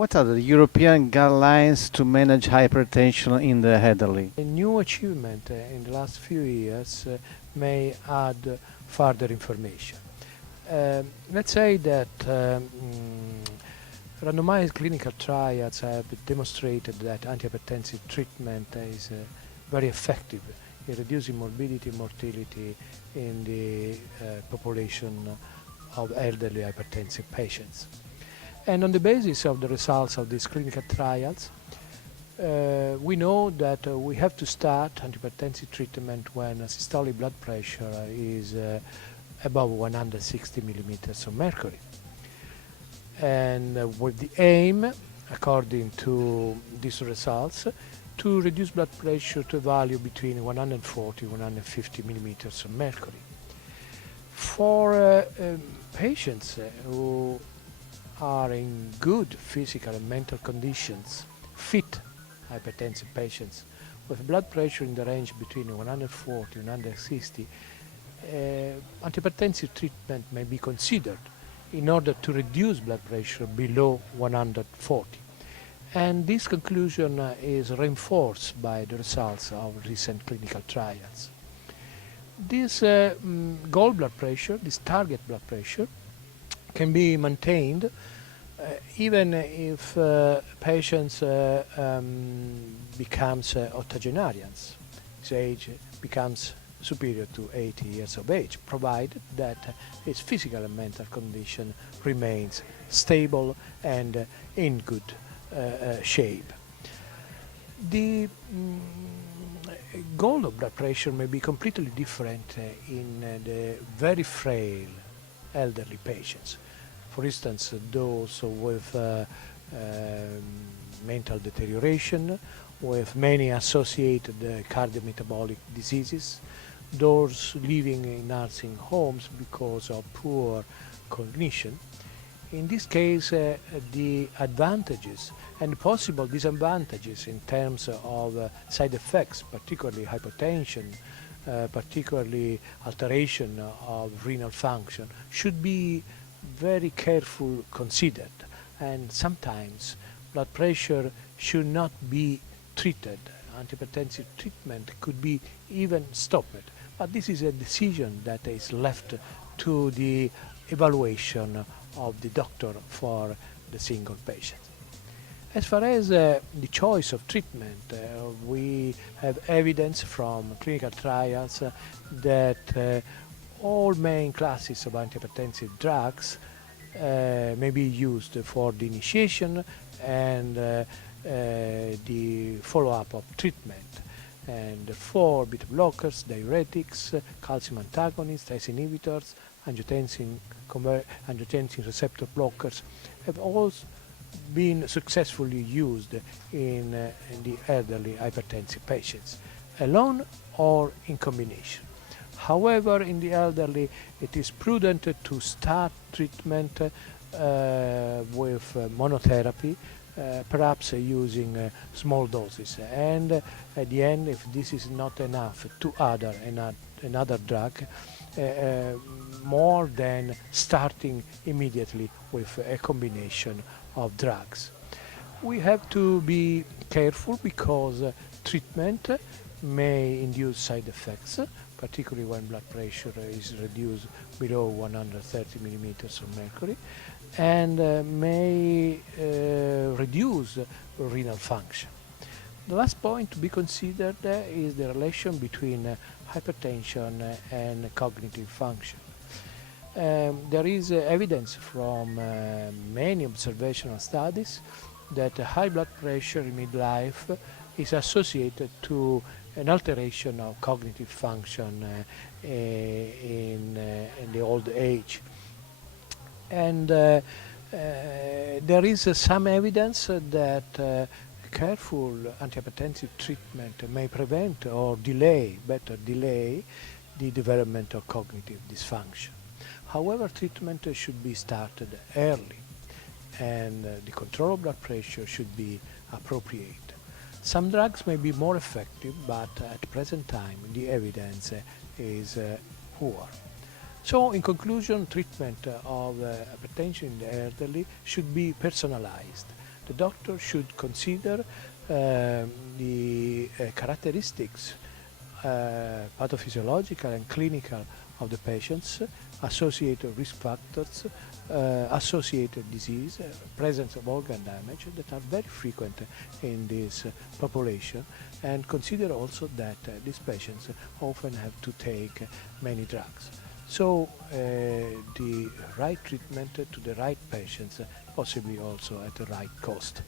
What are the European guidelines to manage hypertension in the elderly? A new achievement in the last few years may add further information. Let's say that randomized clinical trials have demonstrated that antihypertensive treatment is very effective in reducing morbidity and mortality in the population of elderly hypertensive patients. And on the basis of the results of these clinical trials, we know that we have to start antihypertensive treatment when systolic blood pressure is above 160 millimeters of mercury. And with the aim, according to these results, to reduce blood pressure to a value between 140 and 150 millimeters of mercury. For patients who are in good physical and mental conditions, fit hypertensive patients with blood pressure in the range between 140 and 160, antihypertensive treatment may be considered in order to reduce blood pressure below 140. And this conclusion is reinforced by the results of recent clinical trials. This goal blood pressure, this target blood pressure, can be maintained even if patients becomes octogenarians. His age becomes superior to 80 years of age, provided that his physical and mental condition remains stable and in good shape. The goal of blood pressure may be completely different in the very frail elderly patients. For instance, those with mental deterioration, with many associated cardiometabolic diseases, those living in nursing homes because of poor cognition. In this case, the advantages and possible disadvantages in terms of side effects, particularly hypertension, particularly alteration of renal function, should be very carefully considered. And sometimes blood pressure should not be treated. Antihypertensive treatment could be even stopped. But this is a decision that is left to the evaluation of the doctor for the single patient. As far as the choice of treatment, we have evidence from clinical trials that all main classes of antihypertensive drugs may be used for the initiation and the follow-up of treatment. And for beta blockers, diuretics, calcium antagonists, ACE inhibitors, angiotensin receptor blockers have all been successfully used in the elderly hypertensive patients, alone or in combination. However, in the elderly, it is prudent to start treatment with monotherapy, perhaps using small doses. And at the end, if this is not enough, to add another drug, more than starting immediately with a combination of drugs. We have to be careful because treatment may induce side effects, particularly when blood pressure is reduced below 130 millimeters of mercury, and may reduce renal function. The last point to be considered is the relation between hypertension and cognitive function. There is evidence from many observational studies that high blood pressure in midlife is associated to an alteration of cognitive function in the old age. And there is some evidence that careful antihypertensive treatment may prevent or delay the development of cognitive dysfunction. However, treatment should be started early, and the control of blood pressure should be appropriate. Some drugs may be more effective, but at present time the evidence is poor. So, in conclusion, treatment of hypertension in the elderly should be personalized. The doctor should consider the characteristics, pathophysiological and clinical of the patients, associated risk factors, associated disease, presence of organ damage that are very frequent in this population, and consider also that these patients often have to take many drugs. So the right treatment to the right patients, possibly also at the right cost.